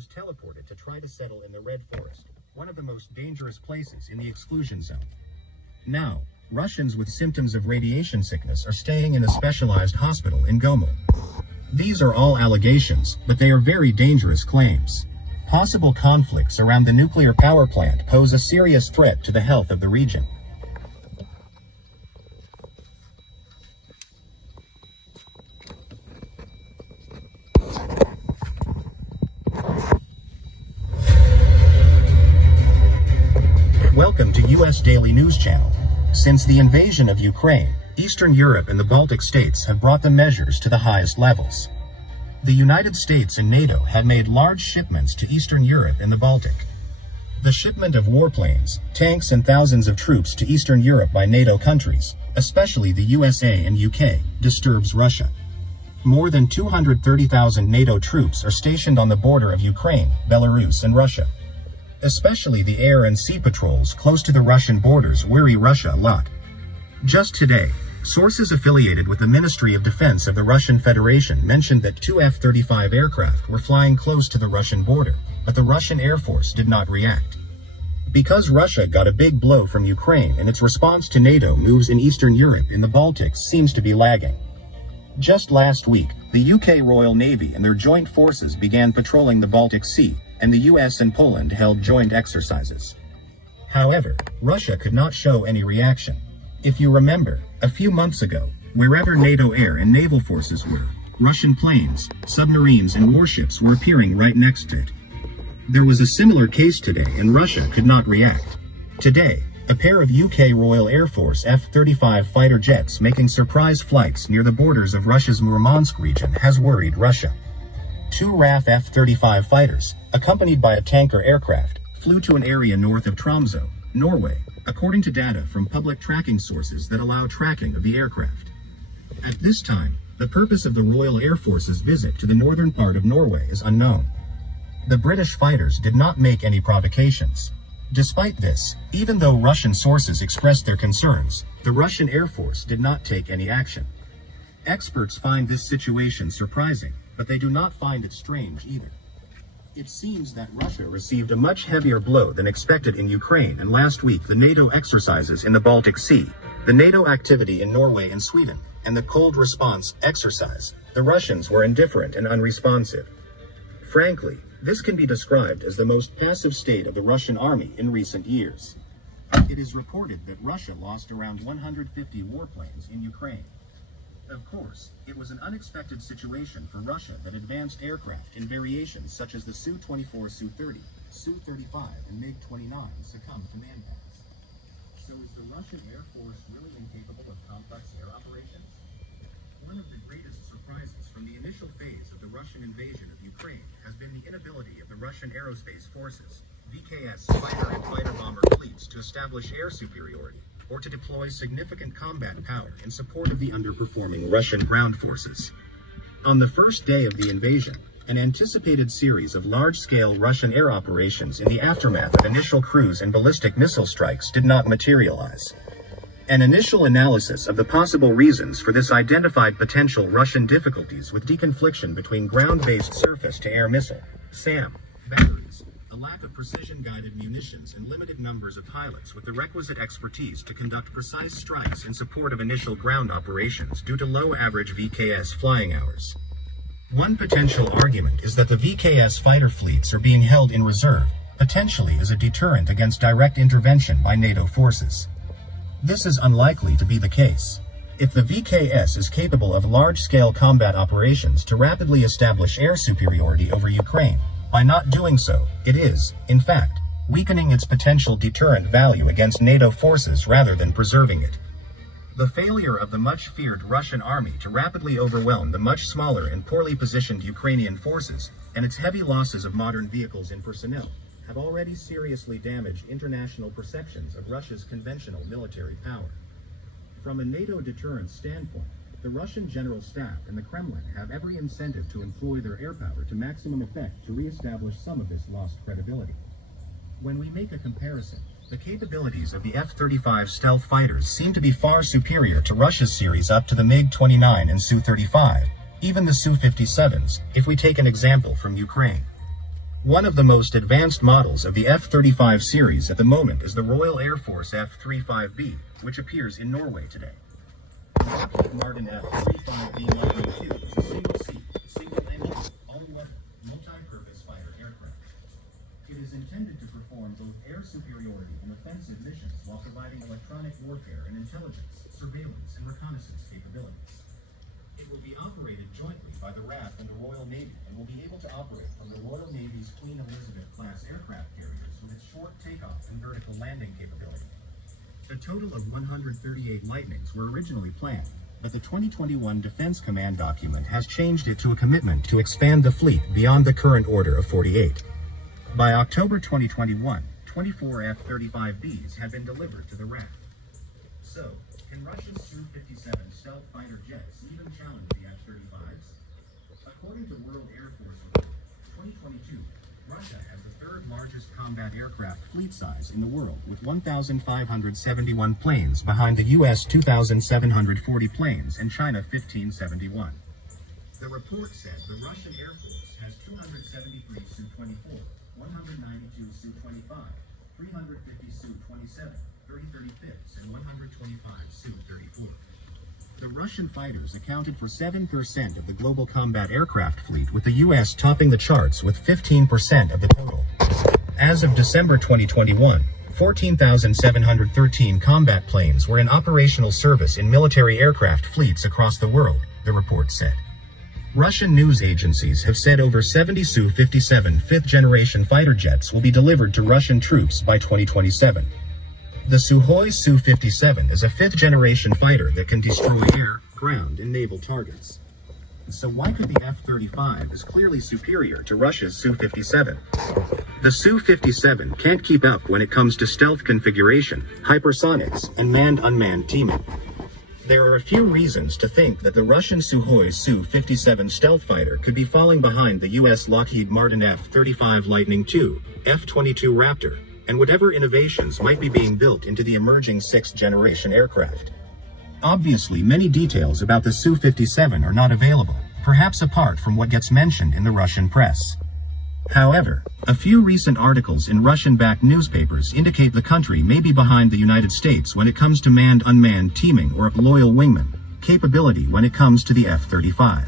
was teleported to try to settle in the Red Forest, one of the most dangerous places in the exclusion zone. Now, Russians with symptoms of radiation sickness are staying in a specialized hospital in Gomel. These are all allegations, but they are very dangerous claims. Possible conflicts around the nuclear power plant pose a serious threat to the health of the region. Welcome to U.S. Daily News Channel. Since the invasion of Ukraine, Eastern Europe and the Baltic states have brought the measures to the highest levels. The United States and NATO had made large shipments to Eastern Europe and the Baltic. The shipment of warplanes, tanks and thousands of troops to Eastern Europe by NATO countries, especially the USA and UK, disturbs Russia. More than 230,000 NATO troops are stationed on the border of Ukraine, Belarus and Russia. Especially the air and sea patrols close to the Russian borders worry Russia a lot. Just today, sources affiliated with the Ministry of Defense of the Russian Federation mentioned that 2 F-35 aircraft were flying close to the Russian border, but the Russian Air Force did not react. Because Russia got a big blow from Ukraine and its response to NATO moves in Eastern Europe and the Baltics seems to be lagging. Just last week, the UK Royal Navy and their joint forces began patrolling the Baltic Sea, and the US and Poland held joint exercises. However, Russia could not show any reaction. If you remember, a few months ago, wherever NATO air and naval forces were, Russian planes, submarines and warships were appearing right next to it. There was a similar case today and Russia could not react. Today, a pair of UK Royal Air Force F-35 fighter jets making surprise flights near the borders of Russia's Murmansk region has worried Russia. 2 RAF F-35 fighters, accompanied by a tanker aircraft, flew to an area north of Tromsø, Norway, according to data from public tracking sources that allow tracking of the aircraft. At this time, the purpose of the Royal Air Force's visit to the northern part of Norway is unknown. The British fighters did not make any provocations. Despite this, even though Russian sources expressed their concerns, the Russian Air Force did not take any action. Experts find this situation surprising, but they do not find it strange either. It seems that Russia received a much heavier blow than expected in Ukraine and last week the NATO exercises in the Baltic Sea, the NATO activity in Norway and Sweden, and the cold response exercise. The Russians were indifferent and unresponsive. Frankly, this can be described as the most passive state of the Russian army in recent years. It is reported that Russia lost around 150 warplanes in Ukraine. Of course, it was an unexpected situation for Russia that advanced aircraft in variations such as the Su-24 Su-30, Su-35, and MiG-29 succumbed to man-packs. So is the Russian Air Force really incapable of complex air operations? One of the greatest surprises from the initial phase of the Russian invasion of Ukraine has been the inability of the Russian Aerospace Forces, VKS fighter and fighter bomber fleets to establish air superiority, or to deploy significant combat power in support of the underperforming Russian ground forces. On the first day of the invasion, an anticipated series of large-scale Russian air operations in the aftermath of initial cruise and ballistic missile strikes did not materialize. An initial analysis of the possible reasons for this identified potential Russian difficulties with deconfliction between ground-based surface-to-air missile, SAM, batteries, a lack of precision-guided munitions and limited numbers of pilots with the requisite expertise to conduct precise strikes in support of initial ground operations due to low average VKS flying hours. One potential argument is that the VKS fighter fleets are being held in reserve, potentially as a deterrent against direct intervention by NATO forces. This is unlikely to be the case. If the VKS is capable of large-scale combat operations to rapidly establish air superiority over Ukraine, by not doing so, it is, in fact, weakening its potential deterrent value against NATO forces rather than preserving it. The failure of the much-feared Russian army to rapidly overwhelm the much smaller and poorly positioned Ukrainian forces, and its heavy losses of modern vehicles and personnel, have already seriously damaged international perceptions of Russia's conventional military power. From a NATO deterrence standpoint, the Russian General Staff and the Kremlin have every incentive to employ their air power to maximum effect to re-establish some of this lost credibility. When we make a comparison, the capabilities of the F-35 stealth fighters seem to be far superior to Russia's series up to the MiG-29 and Su-35, even the Su-57s, if we take an example from Ukraine. One of the most advanced models of the F-35 series at the moment is the Royal Air Force F-35B, which appears in Norway today. The Lockheed Martin F-35B Mark II is a single-seat, single-engine, all-weather, multi-purpose fighter aircraft. It is intended to perform both air superiority and offensive missions while providing electronic warfare and intelligence, surveillance, and reconnaissance capabilities. It will be operated jointly by the RAF and the Royal Navy and will be able to operate from the Royal Navy's Queen Elizabeth-class aircraft carriers with its short takeoff and vertical landing capability. A total of 138 Lightnings were originally planned, but the 2021 Defense Command document has changed it to a commitment to expand the fleet beyond the current order of 48. By October 2021, 24 F-35Bs had been delivered to the RAF. So, can Russia's Su-57 stealth fighter jets even challenge the F-35s? According to World Air Force Report 2022, Russia has the third largest combat aircraft fleet size in the world, with 1,571 planes behind the US 2,740 planes and China 1,571. The report said the Russian Air Force has 273 Su-24, 192 Su-25, 350 Su-27, 30 35s, and 125 Su-34. The Russian fighters accounted for 7% of the global combat aircraft fleet, with the U.S. topping the charts with 15% of the total. As of December 2021, 14,713 combat planes were in operational service in military aircraft fleets across the world, the report said. Russian news agencies have said over 70 Su-57 fifth-generation fighter jets will be delivered to Russian troops by 2027. The Sukhoi Su-57 is a fifth-generation fighter that can destroy air, ground, and naval targets. So why could the F-35 is clearly superior to Russia's Su-57? The Su-57 can't keep up when it comes to stealth configuration, hypersonics, and manned-unmanned teaming. There are a few reasons to think that the Russian Sukhoi Su-57 stealth fighter could be falling behind the U.S. Lockheed Martin F-35 Lightning II, F-22 Raptor, and whatever innovations might be being built into the emerging sixth-generation aircraft. Obviously, many details about the Su-57 are not available, perhaps apart from what gets mentioned in the Russian press. However, a few recent articles in Russian-backed newspapers indicate the country may be behind the United States when it comes to manned-unmanned teaming or loyal wingman capability when it comes to the F-35.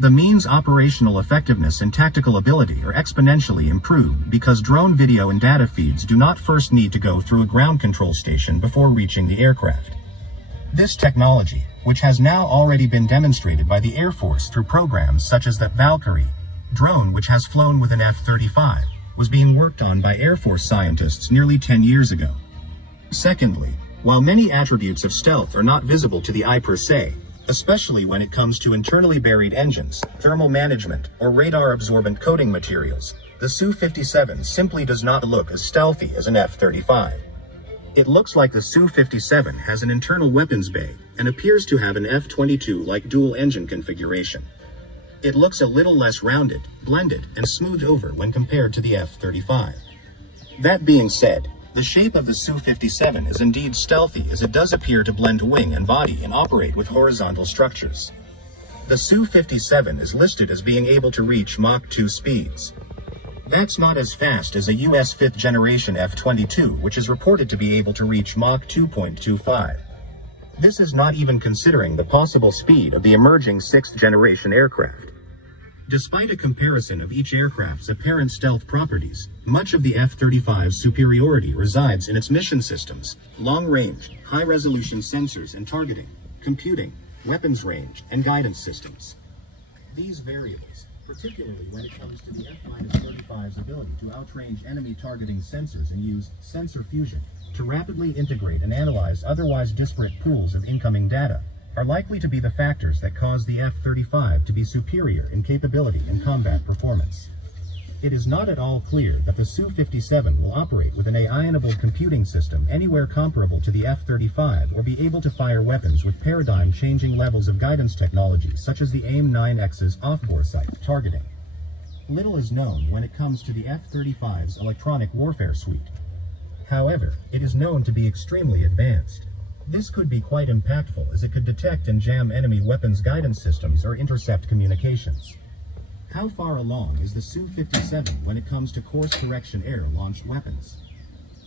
The means operational effectiveness and tactical ability are exponentially improved because drone video and data feeds do not first need to go through a ground control station before reaching the aircraft. This technology, which has now already been demonstrated by the Air Force through programs such as the Valkyrie drone, which has flown with an F-35, was being worked on by Air Force scientists nearly 10 years ago. Secondly, while many attributes of stealth are not visible to the eye per se, especially when it comes to internally buried engines, thermal management, or radar-absorbent coating materials, the Su-57 simply does not look as stealthy as an F-35. It looks like the Su-57 has an internal weapons bay and appears to have an F-22-like dual-engine configuration. It looks a little less rounded, blended, and smoothed over when compared to the F-35. That being said, the shape of the Su-57 is indeed stealthy, as it does appear to blend wing and body and operate with horizontal structures. The Su-57 is listed as being able to reach Mach 2 speeds. That's not as fast as a US 5th generation F-22, which is reported to be able to reach Mach 2.25. This is not even considering the possible speed of the emerging 6th generation aircraft. Despite a comparison of each aircraft's apparent stealth properties, much of the F-35's superiority resides in its mission systems, long-range, high-resolution sensors and targeting, computing, weapons range, and guidance systems. These variables, particularly when it comes to the F-35's ability to outrange enemy targeting sensors and use sensor fusion to rapidly integrate and analyze otherwise disparate pools of incoming data, are likely to be the factors that cause the F-35 to be superior in capability and combat performance. It is not at all clear that the Su-57 will operate with an AI-enabled computing system anywhere comparable to the F-35 or be able to fire weapons with paradigm-changing levels of guidance technology such as the AIM-9X's off-bore sight targeting. Little is known when it comes to the F-35's electronic warfare suite. However, it is known to be extremely advanced. This could be quite impactful, as it could detect and jam enemy weapons guidance systems or intercept communications. How far along is the Su-57 when it comes to course correction air-launched weapons?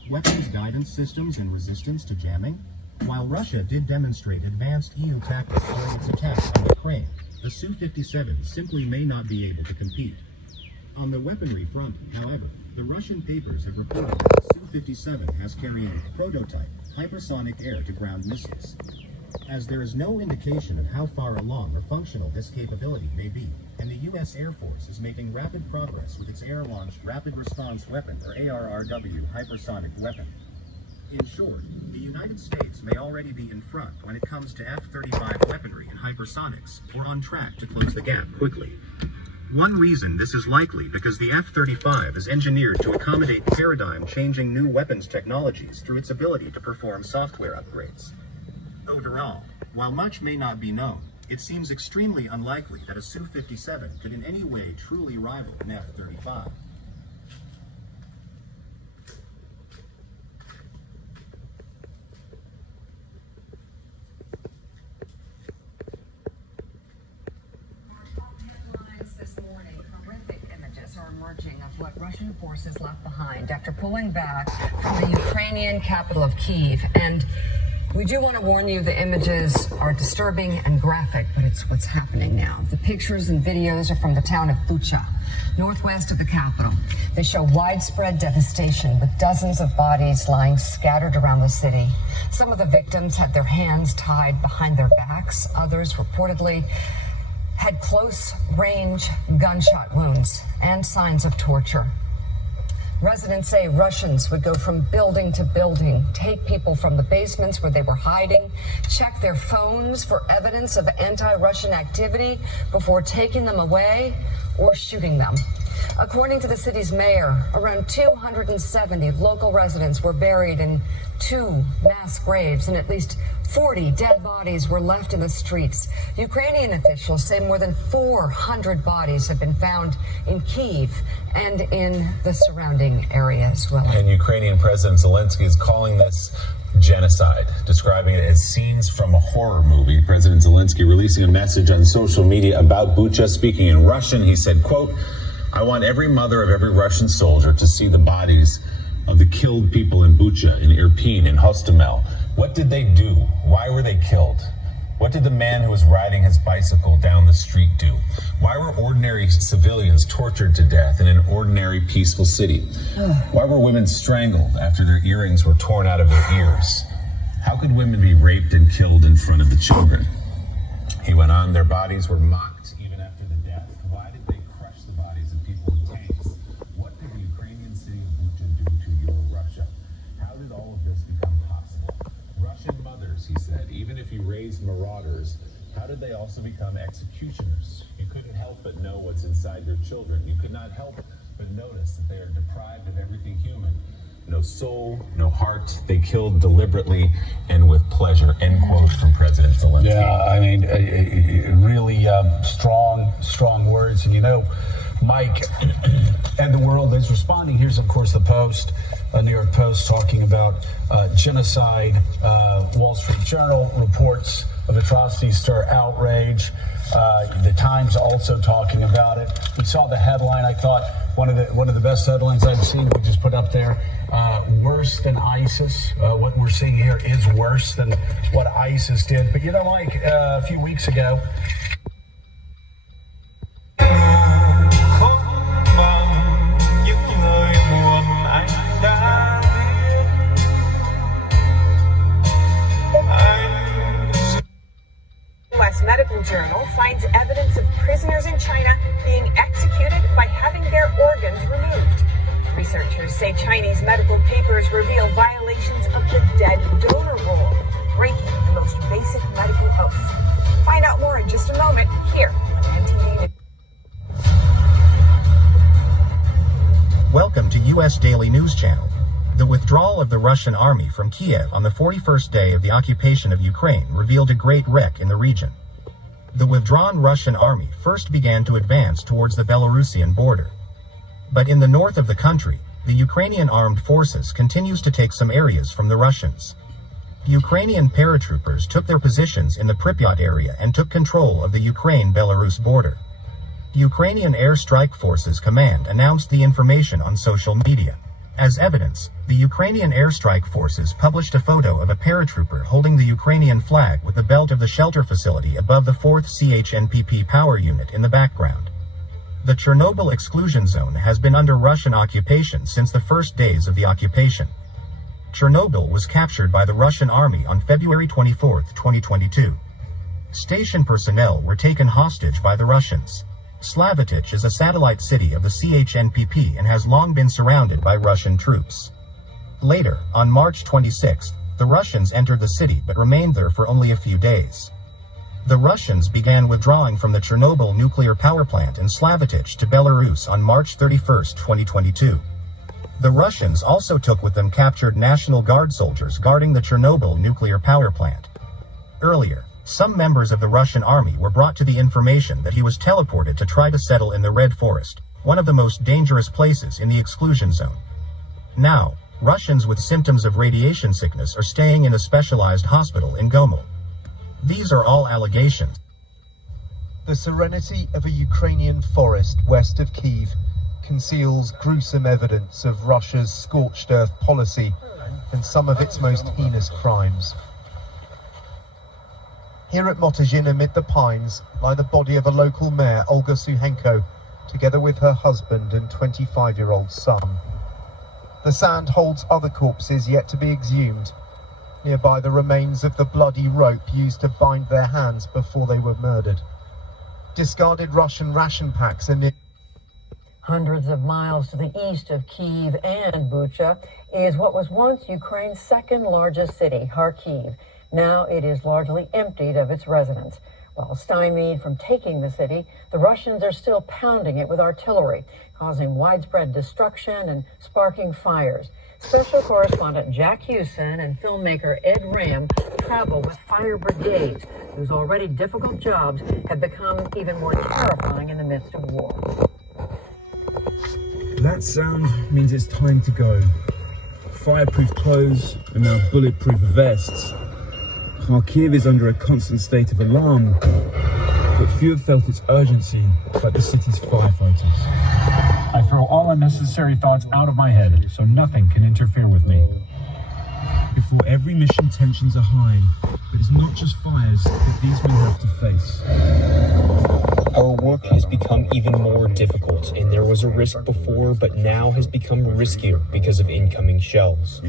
Weapons guidance systems and resistance to jamming? While Russia did demonstrate advanced EU tactics during its attack on Ukraine, the Su-57 simply may not be able to compete. On the weaponry front, however, the Russian papers have reported that the Su-57 has carried prototype hypersonic air-to-ground missiles. As there is no indication of how far along or functional this capability may be, and the U.S. Air Force is making rapid progress with its air-launched Rapid Response Weapon, or ARRW, hypersonic weapon. In short, the United States may already be in front when it comes to F-35 weaponry and hypersonics, or on track to close the gap quickly. One reason this is likely because the F-35 is engineered to accommodate paradigm-changing new weapons technologies through its ability to perform software upgrades. Overall, while much may not be known, it seems extremely unlikely that a Su-57 could in any way truly rival an F-35. Of what Russian forces left behind after pulling back from the Ukrainian capital of Kyiv. And we do want to warn you, the images are disturbing and graphic, but it's what's happening now. The pictures and videos are from the town of Bucha, northwest of the capital. They show widespread devastation with dozens of bodies lying scattered around the city. Some of the victims had their hands tied behind their backs. Others reportedly had close-range gunshot wounds and signs of torture. Residents say Russians would go from building to building, take people from the basements where they were hiding, check their phones for evidence of anti-Russian activity before taking them away or shooting them. According to the city's mayor, around 270 local residents were buried in 2 mass graves, and at least 40 dead bodies were left in the streets. Ukrainian officials say more than 400 bodies have been found in Kyiv and in the surrounding area as well. And Ukrainian President Zelensky is calling this genocide, describing it as scenes from a horror movie. President Zelensky releasing a message on social media about Bucha. Speaking in Russian, he said, quote, "I want every mother of every Russian soldier to see the bodies of the killed people in Bucha, in Irpin, in Hostomel. What did they do? Why were they killed? What did the man who was riding his bicycle down the street do? Why were ordinary civilians tortured to death in an ordinary peaceful city? Why were women strangled after their earrings were torn out of their ears? How could women be raped and killed in front of the children?" He went on, "Their bodies were mocked even after the death. Why did they crush the bodies of people in tanks? What did the Ukrainian city of Bucha do to your Russia? How did all of this become possible? Russian mothers," he said, "even if you raised marauders, how did they also become executioners? You couldn't help but know what's inside your children. You could not help but notice that they are deprived of everything human. No soul, no heart. They killed deliberately and with pleasure." End quote from President Zelensky. Yeah, I mean, really strong words. And, you know, Mike, and the world is responding. Here's, of course, the Post, New York Post, talking about genocide. Wall Street Journal reports of atrocities stir outrage. The Times also talking about it. We saw the headline. I thought one of the best headlines I've seen. We just put up there. Worse than ISIS. What we're seeing here is worse than what ISIS did. But you know, Mike, a few weeks ago. Medical Journal finds evidence of prisoners in China being executed by having their organs removed. Researchers say Chinese medical papers reveal violations of the dead donor rule, breaking the most basic medical oath. Find out more in just a moment here on NTD. Welcome to U.S. Daily News Channel. The withdrawal of the Russian army from Kiev on the 41st day of the occupation of Ukraine revealed a great wreck in the region. The withdrawn Russian army first began to advance towards the Belarusian border. But in the north of the country, the Ukrainian armed forces continues to take some areas from the Russians. Ukrainian paratroopers took their positions in the Pripyat area and took control of the Ukraine-Belarus border. Ukrainian Air Strike Forces Command announced the information on social media. As evidence, the Ukrainian Air Strike Forces published a photo of a paratrooper holding the Ukrainian flag with the belt of the shelter facility above the 4th CHNPP power unit in the background. The Chernobyl exclusion zone has been under Russian occupation since the first days of the occupation. Chernobyl was captured by the Russian army on February 24, 2022. Station personnel were taken hostage by the Russians. Slavitych is a satellite city of the CHNPP and has long been surrounded by Russian troops. Later, on March 26, the Russians entered the city but remained there for only a few days. The Russians began withdrawing from the Chernobyl nuclear power plant in Slavitych to Belarus on March 31, 2022. The Russians also took with them captured National Guard soldiers guarding the Chernobyl nuclear power plant. Earlier, some members of the Russian army were brought to the information that he was teleported to try to settle in the Red Forest, one of the most dangerous places in the exclusion zone. Now, Russians with symptoms of radiation sickness are staying in a specialized hospital in Gomel. These are all allegations. The serenity of a Ukrainian forest west of Kyiv conceals gruesome evidence of Russia's scorched earth policy and some of its most heinous crimes. Here at Motozhin, amid the pines, lie the body of a local mayor, Olga Suhenko, together with her husband and 25-year-old son. The sand holds other corpses yet to be exhumed. Nearby, the remains of the bloody rope used to bind their hands before they were murdered. Discarded Russian ration packs are near. Hundreds of miles to the east of Kyiv and Bucha is what was once Ukraine's second largest city, Kharkiv. Now it is largely emptied of its residents. While stymied from taking the city, the Russians are still pounding it with artillery, causing widespread destruction and sparking fires. Special correspondent Jack Hewson and filmmaker Ed Ram travel with fire brigades, whose already difficult jobs have become even more terrifying in the midst of war. That sound means it's time to go. Fireproof clothes and now bulletproof vests. Kharkiv is under a constant state of alarm, but few have felt its urgency like the city's firefighters. I throw all unnecessary thoughts out of my head, so nothing can interfere with me. Before every mission, tensions are high, but it's not just fires that these men have to face. Our work has become even more difficult, and there was a risk before, but now has become riskier because of incoming shells.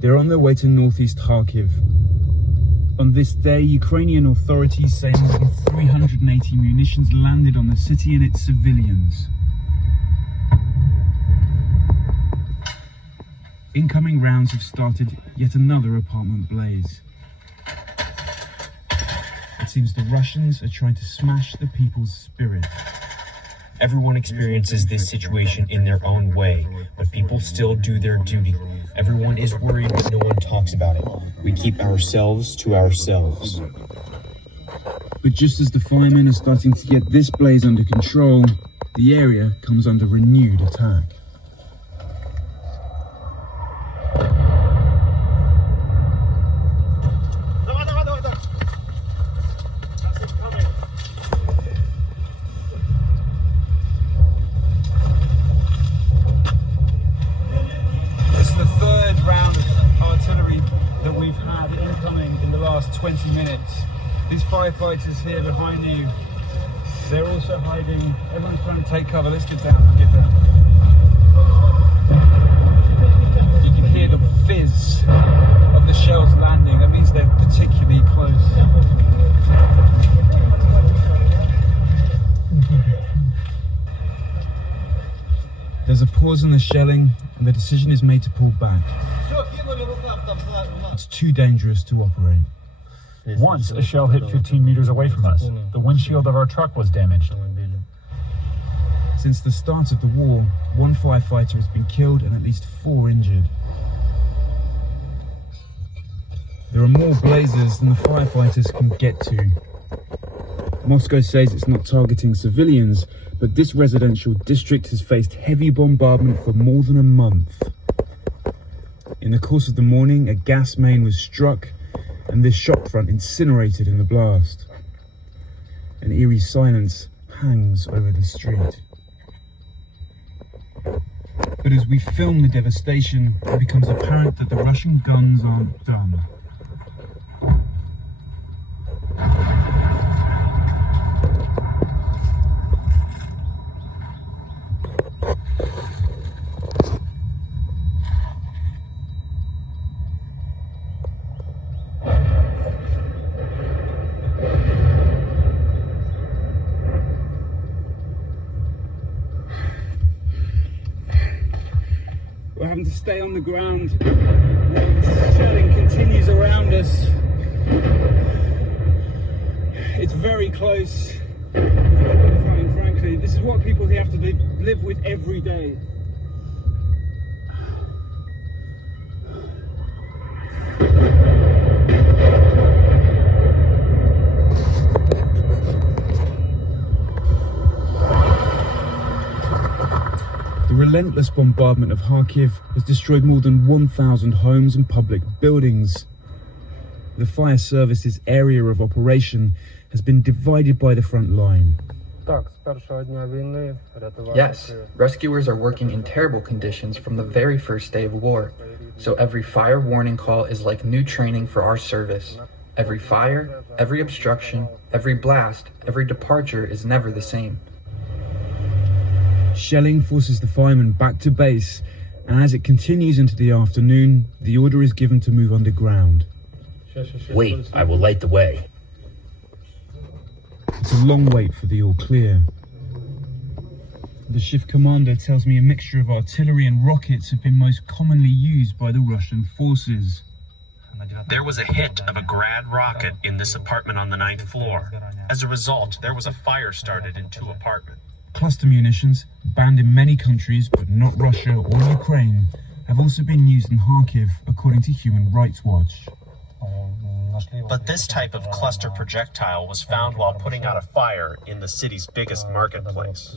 They're on their way to northeast Kharkiv. On this day, Ukrainian authorities say more than 380 munitions landed on the city and its civilians. Incoming rounds have started yet another apartment blaze. It seems the Russians are trying to smash the people's spirit. Everyone experiences this situation in their own way, but people still do their duty. Everyone is worried, but no one talks about it. We keep ourselves to ourselves. But just as the firemen are starting to get this blaze under control, the area comes under renewed attack. This is the third round of artillery that we've had incoming in the last 20 minutes. These firefighters here behind you, they're also hiding. Everyone's trying to take cover. Let's get down, You can hear the fizz of the shells landing. That means they're particularly close. There's a pause in the shelling, and the decision is made to pull back. It's too dangerous to operate. Once, a shell hit 15 meters away from us. The windshield of our truck was damaged. Since the start of the war, one firefighter has been killed and at least 4 injured. There are more blazes than the firefighters can get to. Moscow says it's not targeting civilians, but this residential district has faced heavy bombardment for more than a month. In the course of the morning, a gas main was struck and this shopfront incinerated in the blast. An eerie silence hangs over the street. But as we film the devastation, it becomes apparent that the Russian guns aren't done. We're having to stay on the ground. The shelling continues around us. It's very close. Frankly, this is what people have to live with every day. The relentless bombardment of Kharkiv has destroyed more than 1,000 homes and public buildings. The fire service's area of operation has been divided by the front line. Yes, rescuers are working in terrible conditions from the very first day of war. So every fire warning call is like new training for our service. Every fire, every obstruction, every blast, every departure is never the same. Shelling forces the firemen back to base, and as it continues into the afternoon, the order is given to move underground. Wait, I will light the way. It's a long wait for the all clear. The shift commander tells me a mixture of artillery and rockets have been most commonly used by the Russian forces. There was a hit of a Grad rocket in this apartment on the 9th floor. As a result, there was a fire started in 2 apartments. Cluster munitions, banned in many countries but not Russia or Ukraine, have also been used in Kharkiv, according to Human Rights Watch. But this type of cluster projectile was found while putting out a fire in the city's biggest marketplace.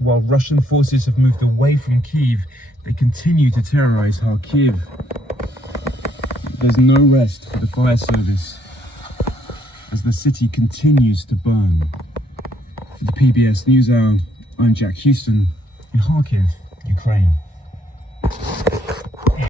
While Russian forces have moved away from Kyiv, they continue to terrorize Kharkiv. There's no rest for the fire service as the city continues to burn. For the PBS NewsHour, I'm Jack Houston in Kharkiv, Ukraine.